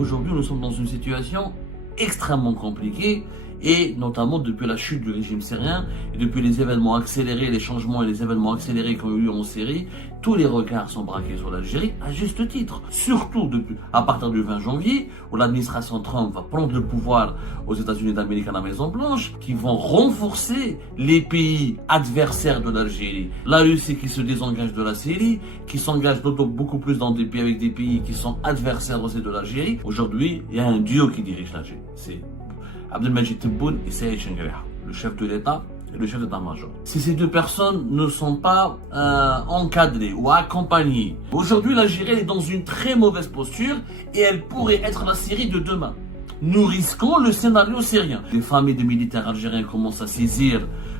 Aujourd'hui, nous sommes dans une situation extrêmement compliquée et notamment depuis la chute du régime syrien et depuis les événements accélérés, les changements et les événements accélérés qui ont eu lieu en Syrie, tous les regards sont braqués sur l'Algérie à juste titre. Surtout à partir du 20 janvier où l'administration Trump va prendre le pouvoir aux États-Unis d'Amérique à la Maison Blanche, qui vont renforcer les pays adversaires de l'Algérie. La Russie qui se désengage de la Syrie, qui s'engage beaucoup plus dans des pays avec des pays qui sont adversaires aussi de l'Algérie. Aujourd'hui, il y a un duo qui dirige l'Algérie. C'est Abdelmadjid Tebboune et Saïd Chengerha, le chef de l'État et le chef d'état-major. Si ces deux personnes ne sont pas encadrées ou accompagnées, aujourd'hui l'Algérie est dans une très mauvaise posture et elle pourrait être la Syrie de demain. Nous risquons le scénario syrien. Les familles de militaires algériens commencent à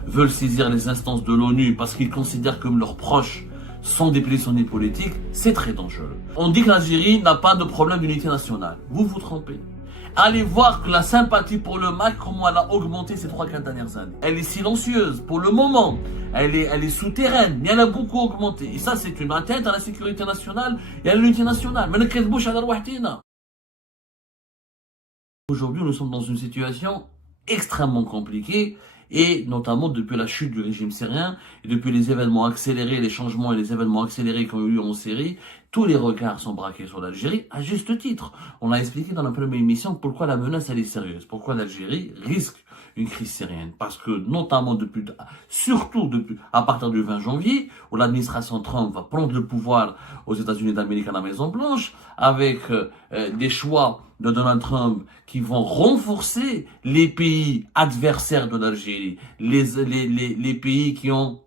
veulent saisir les instances de l'ONU parce qu'ils considèrent comme leurs proches sont des prisonniers politiques. C'est très dangereux. On dit que l'Algérie n'a pas de problème d'unité nationale. Vous vous trompez. Allez voir que la sympathie pour le MAC, comment elle a augmenté ces 3-4 dernières années. Elle est silencieuse pour le moment. Elle est souterraine, mais elle a beaucoup augmenté. Et ça, c'est une atteinte à la sécurité nationale et à l'unité nationale. Aujourd'hui, nous sommes dans une situation extrêmement compliquée et notamment depuis la chute du régime syrien et depuis les événements accélérés, les changements et les événements accélérés qui ont eu lieu en Syrie, tous les regards sont braqués sur l'Algérie à juste titre. On a expliqué dans la première émission pourquoi la menace elle est sérieuse, pourquoi l'Algérie risque une crise syrienne. Parce que notamment surtout à partir du 20 janvier, où l'administration Trump va prendre le pouvoir aux États-Unis d'Amérique à la Maison Blanche, avec des choix de Donald Trump qui vont renforcer les pays adversaires de l'Algérie, les pays qui ont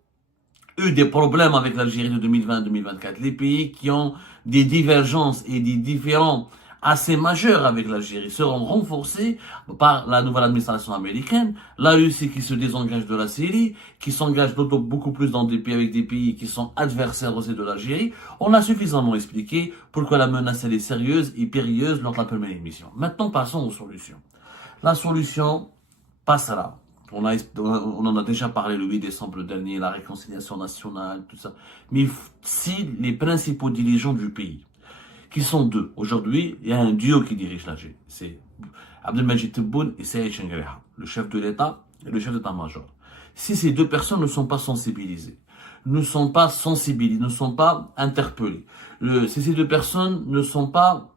eu des problèmes avec l'Algérie de 2020-2024, les pays qui ont des divergences et des différends assez majeurs avec l'Algérie seront renforcés par la nouvelle administration américaine. La Russie qui se désengage de la Syrie, qui s'engage beaucoup plus dans des pays avec des pays qui sont adversaires aussi de l'Algérie. On a suffisamment expliqué pourquoi la menace elle est sérieuse et périlleuse lors de la première émission. Maintenant, passons aux solutions. La solution passera. On en a déjà parlé le 8 décembre dernier, la réconciliation nationale, tout ça. Mais si les principaux dirigeants du pays, qui sont deux, aujourd'hui, il y a un duo qui dirige l'Algérie. C'est Abdelmadjid Tebboune et Saïd Chengerha, le chef de l'État et le chef d'état-major. Si ces deux personnes ne sont pas sensibilisées, ne sont pas interpellées, si ces deux personnes ne sont pas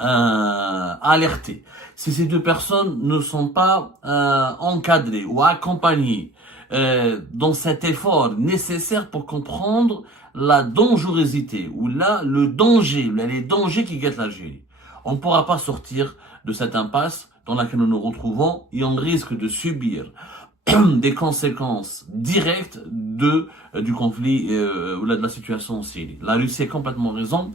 alertées, si ces deux personnes ne sont pas encadrées ou accompagnées dans cet effort nécessaire pour comprendre la dangerosité ou là les dangers qui guettent l'Algérie, on ne pourra pas sortir de cette impasse dans laquelle nous nous retrouvons et on risque de subir des conséquences directes du conflit ou de la situation en Syrie. La Russie a complètement raison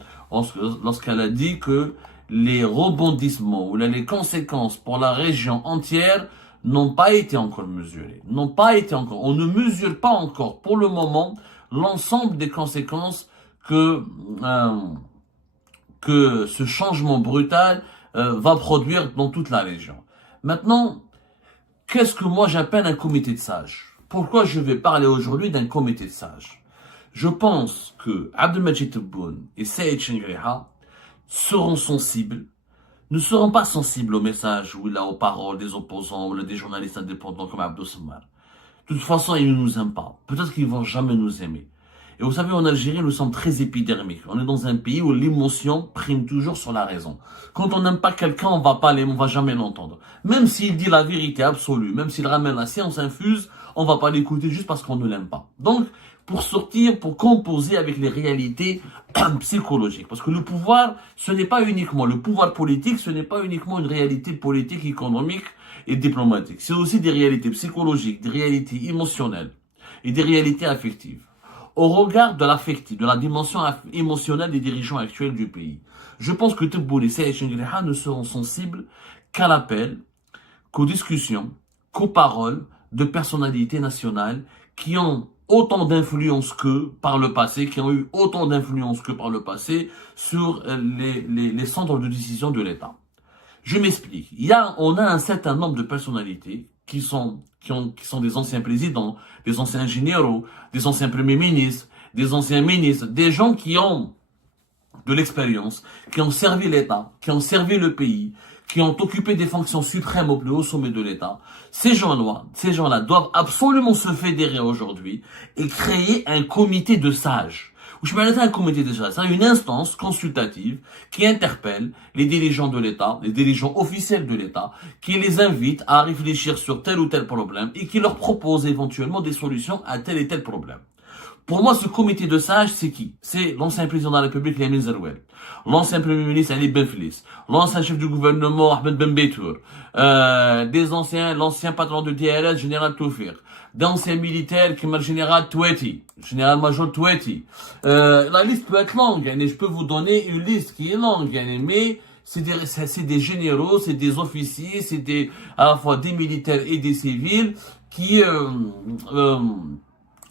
lorsqu'elle a dit que les rebondissements ou les conséquences pour la région entière n'ont pas été encore mesurées. On ne mesure pas encore pour le moment l'ensemble des conséquences que ce changement brutal va produire dans toute la région. Maintenant, qu'est-ce que moi j'appelle un comité de sages? Pourquoi je vais parler aujourd'hui d'un comité de sages? Je pense que Abdelmadjid Tebboune et Saïd Chengerha seront sensibles, ne seront pas sensibles aux messages ou aux paroles des opposants ou des journalistes indépendants comme Abdou Sammar. De toute façon, ils ne nous aiment pas. Peut-être qu'ils vont jamais nous aimer. Et vous savez, en Algérie, nous sommes très épidermiques. On est dans un pays où l'émotion prime toujours sur la raison. Quand on n'aime pas quelqu'un, on va jamais l'entendre. Même s'il dit la vérité absolue, même s'il ramène la science infuse, on va pas l'écouter juste parce qu'on ne l'aime pas. Donc, pour composer avec les réalités psychologiques. Parce que le pouvoir, le pouvoir politique, ce n'est pas uniquement une réalité politique, économique et diplomatique. C'est aussi des réalités psychologiques, des réalités émotionnelles et des réalités affectives. Au regard de l'affectif, de la dimension émotionnelle des dirigeants actuels du pays, je pense que Tebboune et Saïd Chengerha ne seront sensibles qu'à l'appel, qu'aux discussions, qu'aux paroles de personnalités nationales qui ont autant d'influence qu'eux par le passé, sur les centres de décision de l'État. Je m'explique. On a un certain nombre de personnalités qui sont des anciens présidents, des anciens généraux, des anciens premiers ministres, des anciens ministres, des gens qui ont de l'expérience, qui ont servi l'État, qui ont servi le pays, qui ont occupé des fonctions suprêmes au plus haut sommet de l'État, ces gens-là doivent absolument se fédérer aujourd'hui et créer un comité de sages. Je parle un comité de sages, c'est une instance consultative qui interpelle les dirigeants de l'État, les dirigeants officiels de l'État, qui les invite à réfléchir sur tel ou tel problème et qui leur propose éventuellement des solutions à tel et tel problème. Pour moi, ce comité de sages, c'est qui? C'est l'ancien président de la République, Yamin Zerouel, l'ancien premier ministre, Ali Benflis, l'ancien chef du gouvernement, Ahmed Ben Beitour, l'ancien patron de DRS, général Toufir, d'anciens militaires, comme le général Toueti, général-major Toueti. La liste peut être longue, et je peux vous donner une liste qui est longue, mais c'est des généraux, c'est des officiers, c'est à la fois des militaires et des civils qui,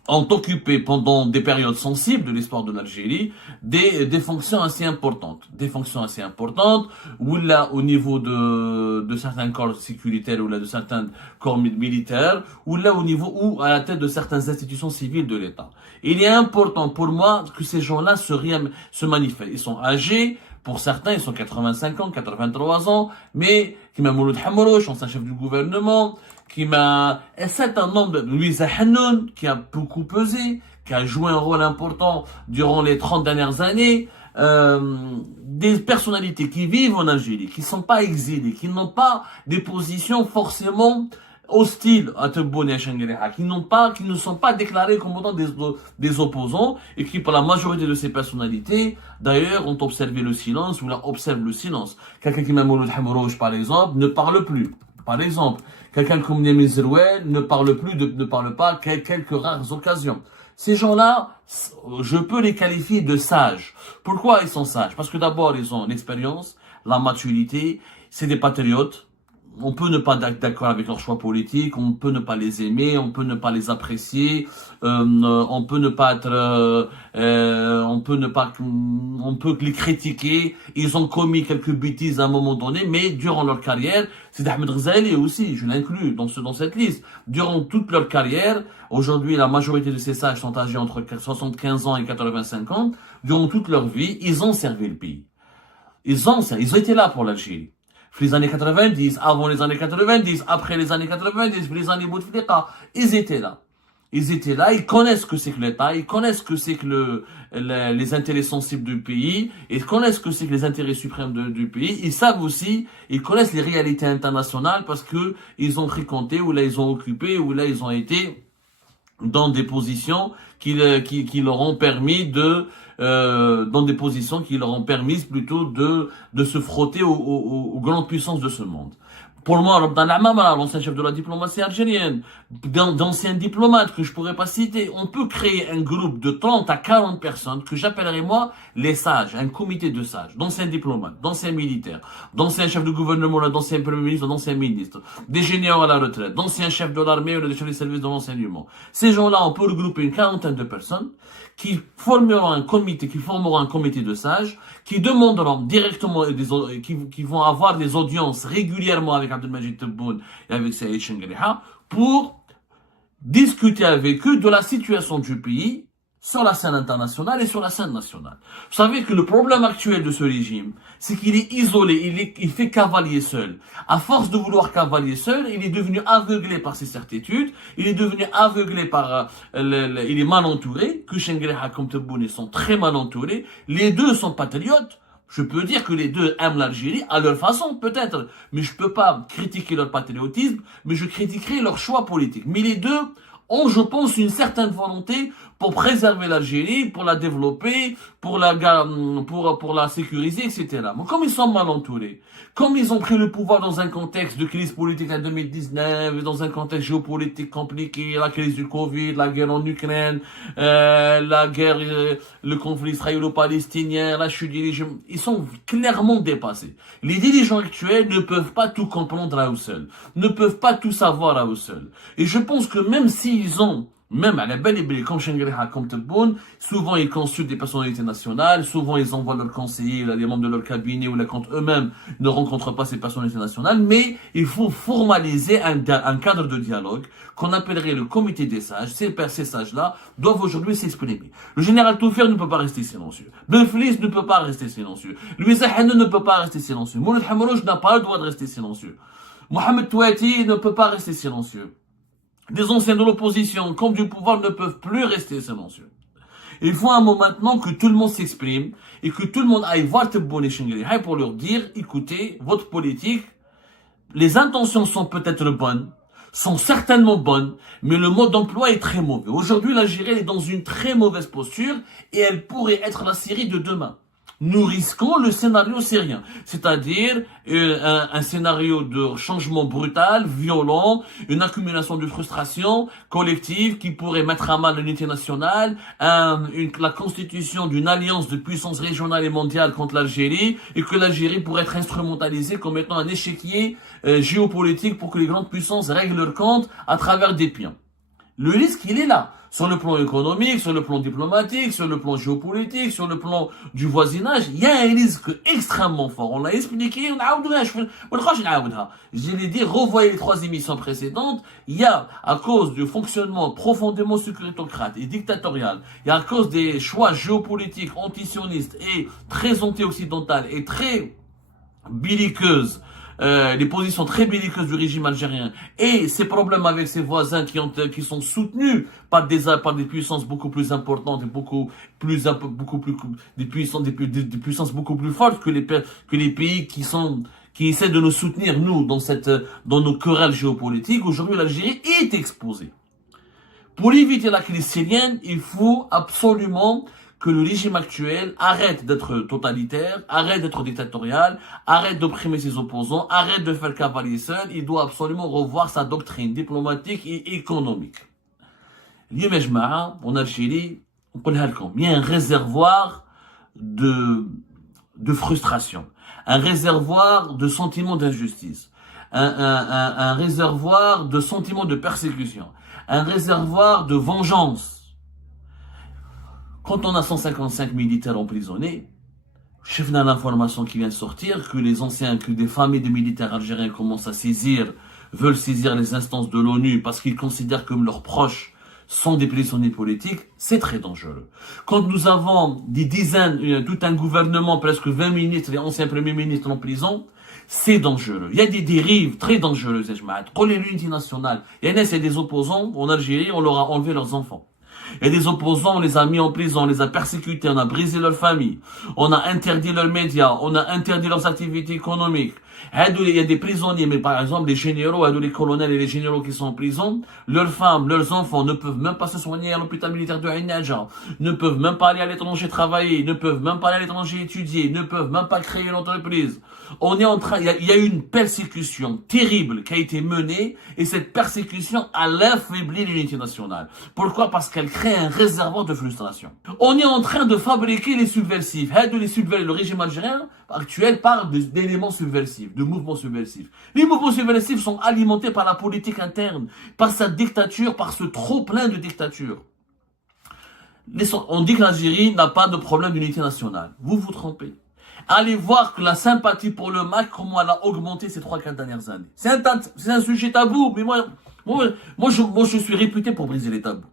ont occupé pendant des périodes sensibles de l'histoire de l'Algérie des fonctions assez importantes. Des fonctions assez importantes, ou là au niveau de certains corps sécuritaires, ou là de certains corps militaires, ou là au niveau ou à la tête de certaines institutions civiles de l'État. Il est important pour moi que ces gens-là se manifestent. Ils sont âgés, pour certains, ils sont 85 ans, 83 ans, mais qui m'a Mouloud Hamrouch, ancien chef du gouvernement, qui m'a un certain nombre de Louisa Hannoun, qui a beaucoup pesé, qui a joué un rôle important durant les 30 dernières années, des personnalités qui vivent en Algérie, qui ne sont pas exilées, qui n'ont pas des positions forcément hostiles à Tebboune et Chengueleha, qui ne sont pas déclarés comme étant des opposants, et qui, pour la majorité de ces personnalités, d'ailleurs, ont observé le silence, ou là, observent le silence. Quelqu'un qui m'a Mouloud Hamrouch, par exemple, ne parle plus. Par exemple, quelqu'un comme Yamin Zerouel ne parle pas qu'à quelques rares occasions. Ces gens-là, je peux les qualifier de sages. Pourquoi ils sont sages? Parce que d'abord, ils ont l'expérience, la maturité, c'est des patriotes. On peut ne pas être d'accord avec leurs choix politiques, on peut ne pas les aimer, on peut ne pas les apprécier, on peut ne pas être, on peut les critiquer. Ils ont commis quelques bêtises à un moment donné, mais durant leur carrière, c'est Ahmed Ghazali aussi, je l'inclus dans cette liste. Durant toute leur carrière, aujourd'hui la majorité de ces sages sont âgés entre 75 ans et 85 ans. Durant toute leur vie, ils ont servi le pays. Ils ont été là pour l'Algérie. Les années 90, avant les années 90, après les années 90, les années Bouteflika, ils étaient là. Ils connaissent ce que c'est que l'État, ils connaissent ce que c'est que les intérêts sensibles du pays, ils connaissent ce que c'est que les intérêts suprêmes du pays, ils savent aussi, ils connaissent les réalités internationales parce que ils ont fréquenté, ou là ils ont occupé, ou là ils ont été dans des positions qui leur ont permis plutôt de se frotter aux grandes puissances de ce monde. Pour moi, Rabdan Amama, l'ancien chef de la diplomatie algérienne, d'anciens diplomates que je pourrais pas citer, on peut créer un groupe de 30 à 40 personnes que j'appellerais moi les sages, un comité de sages, d'anciens diplomates, d'anciens militaires, d'anciens chefs de gouvernement, d'anciens premiers ministres, d'anciens ministres, des généraux à la retraite, d'anciens chefs de l'armée ou des chefs des services de l'enseignement. Ces gens-là, on peut regrouper une quarantaine de personnes qui formeront un comité de sages, qui demanderont directement qui vont avoir des audiences régulièrement avec Abdelmajid Tebboune et avec Saïd Chengueleha pour discuter avec eux de la situation du pays sur la scène internationale et sur la scène nationale. Vous savez que le problème actuel de ce régime, c'est qu'il est isolé, il fait cavalier seul. À force de vouloir cavalier seul, il est devenu aveuglé par ses certitudes, il est devenu aveuglé par, il est mal entouré, que Chengueleha comme Tebboune sont très mal entourés, les deux sont patriotes. Je peux dire que les deux aiment l'Algérie à leur façon, peut-être, mais je peux pas critiquer leur patriotisme, mais je critiquerai leur choix politique. Mais les deux ont, je pense, une certaine volonté pour préserver l'Algérie, pour la développer, pour la sécuriser, etc. Mais comme ils sont mal entourés, comme ils ont pris le pouvoir dans un contexte de crise politique en 2019, dans un contexte géopolitique compliqué, la crise du Covid, la guerre en Ukraine, le conflit israélo-palestinien, la chute du régime, ils sont clairement dépassés. Les dirigeants actuels ne peuvent pas tout comprendre à eux seuls, ne peuvent pas tout savoir à eux seuls. Et je pense que même s'ils ont Même à la belle et belle, comme Shengriha, comme Tebboune, souvent ils consultent des personnalités nationales, souvent ils envoient leurs conseillers, les membres de leur cabinet, ou là, quand eux-mêmes ne rencontrent pas ces personnalités nationales, mais il faut formaliser un cadre de dialogue qu'on appellerait le comité des sages. Ces sages-là doivent aujourd'hui s'exprimer. Le général Toufer ne peut pas rester silencieux. Benflis ne peut pas rester silencieux. Louis Hanou ne peut pas rester silencieux. Mouloud Hamrouj n'a pas le droit de rester silencieux. Mohamed Touati ne peut pas rester silencieux. Des anciens de l'opposition comme du pouvoir ne peuvent plus rester silencieux. Il faut un moment maintenant que tout le monde s'exprime et que tout le monde aille voir Tebboune et Shengriha pour leur dire, écoutez, votre politique, les intentions sont peut-être bonnes, sont certainement bonnes, mais le mode d'emploi est très mauvais. Aujourd'hui, l'Algérie est dans une très mauvaise posture et elle pourrait être la Syrie de demain. Nous risquons le scénario syrien, c'est-à-dire un scénario de changement brutal, violent, une accumulation de frustration collective qui pourrait mettre à mal l'unité nationale, la constitution d'une alliance de puissances régionales et mondiales contre l'Algérie, et que l'Algérie pourrait être instrumentalisée comme étant un échiquier géopolitique pour que les grandes puissances règlent leur compte à travers des pions. Le risque, il est là. Sur le plan économique, sur le plan diplomatique, sur le plan géopolitique, sur le plan du voisinage, il y a un risque extrêmement fort. On l'a expliqué, je l'ai dit, revoyez les 3 émissions précédentes. Il y a, à cause du fonctionnement profondément sécuritocrate et dictatorial, il y a à cause des choix géopolitiques antisionistes et très anti-occidentales et très belliqueuses, les positions très belliqueuses du régime algérien et ses problèmes avec ses voisins qui sont soutenus par des puissances beaucoup plus importantes et des puissances beaucoup plus fortes que les pays qui essaient de nous soutenir nous dans nos querelles géopolitiques. Aujourd'hui, l'Algérie est exposée. Pour éviter la crise syrienne, il faut absolument que le régime actuel arrête d'être totalitaire, arrête d'être dictatorial, arrête d'opprimer ses opposants, arrête de faire cavalier seul. Il doit absolument revoir sa doctrine diplomatique et économique. اليوم يا جماعة en Algérie, نقولها لكم, il y a un réservoir de frustration, un réservoir de sentiments d'injustice, un réservoir de sentiments de persécution, un réservoir de vengeance. Quand on a 155 militaires emprisonnés, je viens l'information qui vient de sortir que des familles de militaires algériens veulent saisir les instances de l'ONU parce qu'ils considèrent que leurs proches sont des prisonniers politiques, c'est très dangereux. Quand nous avons des dizaines, tout un gouvernement, presque 20 ministres et anciens premiers ministres en prison, c'est dangereux. Il y a des dérives très dangereuses, l'unité nationale. Il y en a, c'est des opposants en Algérie, on leur a enlevé leurs enfants. Il y a des opposants, on les a mis en prison, on les a persécutés, on a brisé leur famille, on a interdit leurs médias, on a interdit leurs activités économiques. Il y a des prisonniers, mais par exemple, les généraux, les colonels et les généraux qui sont en prison, leurs femmes, leurs enfants ne peuvent même pas se soigner à l'hôpital militaire de Ain Nadja, ne peuvent même pas aller à l'étranger travailler, ne peuvent même pas aller à l'étranger étudier, ne peuvent même pas créer une entreprise. Il y a eu une persécution terrible qui a été menée, et cette persécution a affaibli l'unité nationale. Pourquoi? Parce qu'elle crée un réservoir de frustration. On est en train de fabriquer les subversifs. Le régime algérien actuel parle d'éléments subversifs, de mouvements subversifs. Les mouvements subversifs sont alimentés par la politique interne, par sa dictature, par ce trop-plein de dictature. On dit que l'Algérie n'a pas de problème d'unité nationale. Vous vous trompez. Allez voir que la sympathie pour le MAC, comment elle a augmenté ces 3-4 dernières années. C'est un sujet tabou, mais moi je suis réputé pour briser les tabous.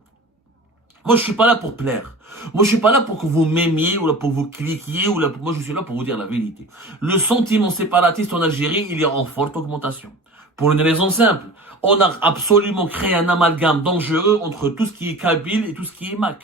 Moi, je suis pas là pour plaire. Moi, je suis pas là pour que vous m'aimiez ou là pour vous cliquiez moi, je suis là pour vous dire la vérité. Le sentiment séparatiste en Algérie, il est en forte augmentation. Pour une raison simple. On a absolument créé un amalgame dangereux entre tout ce qui est Kabyle et tout ce qui est MAC.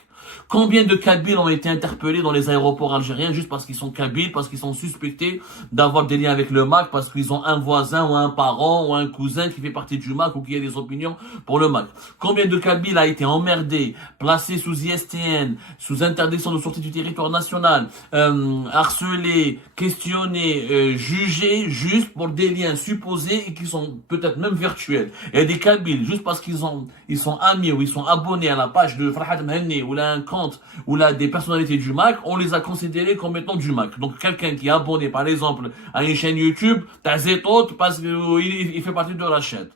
Combien de Kabyles ont été interpellés dans les aéroports algériens juste parce qu'ils sont Kabyles, parce qu'ils sont suspectés d'avoir des liens avec le MAC, parce qu'ils ont un voisin ou un parent ou un cousin qui fait partie du MAC ou qui a des opinions pour le MAC. Combien de Kabyles a été emmerdé, placé sous ISTN, sous interdiction de sortie du territoire national, harcelé, questionné, jugé juste pour des liens supposés et qui sont peut-être même virtuels. Il y a des Kabyles juste parce qu'ils sont amis ou ils sont abonnés à la page de Farhat Mhenni ou là un compte ou là des personnalités du MAC, on les a considérés comme étant du MAC. Donc quelqu'un qui est abonné par exemple à une chaîne YouTube, t'as Zetot parce qu'il fait partie de la chaîne.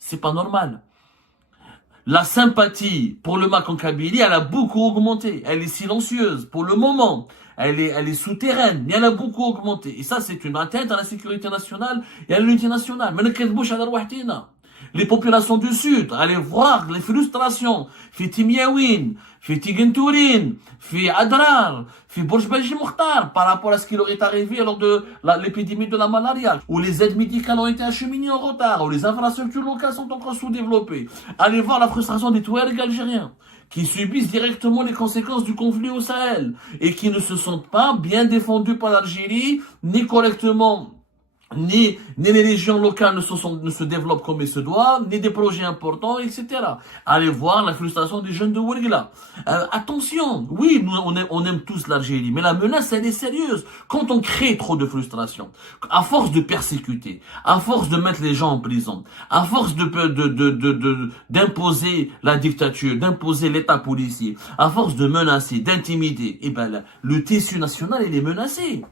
C'est pas normal. la sympathie pour le MAC en Kabylie, elle a beaucoup augmenté. Elle est silencieuse pour le moment. Elle est souterraine, mais elle a beaucoup augmenté. Et ça, c'est une atteinte à la sécurité nationale et à l'unité nationale. Mais les populations du Sud, allez voir les frustrations. Fi Timiaouine, fi Tigentourin, fi Adrar, fi Bourj-Belgi Mokhtar, par rapport à ce qui leur est arrivé lors de l'épidémie de la malaria, où les aides médicales ont été acheminées en retard, où les infrastructures locales sont encore sous-développées. Allez voir la frustration des Touaregs algériens, qui subissent directement les conséquences du conflit au Sahel, et qui ne se sentent pas bien défendus par l'Algérie, ni correctement ni les régions locales ne se développent comme il se doit, ni des projets importants, etc. Allez voir la frustration des jeunes de Ouargla. Attention, oui, nous, on aime tous l'Algérie, mais la menace, elle est sérieuse. Quand on crée trop de frustration, à force de persécuter, à force de mettre les gens en prison, à force d'imposer la dictature, d'imposer l'état policier, à force de menacer, d'intimider, eh ben, le tissu national, il est menacé.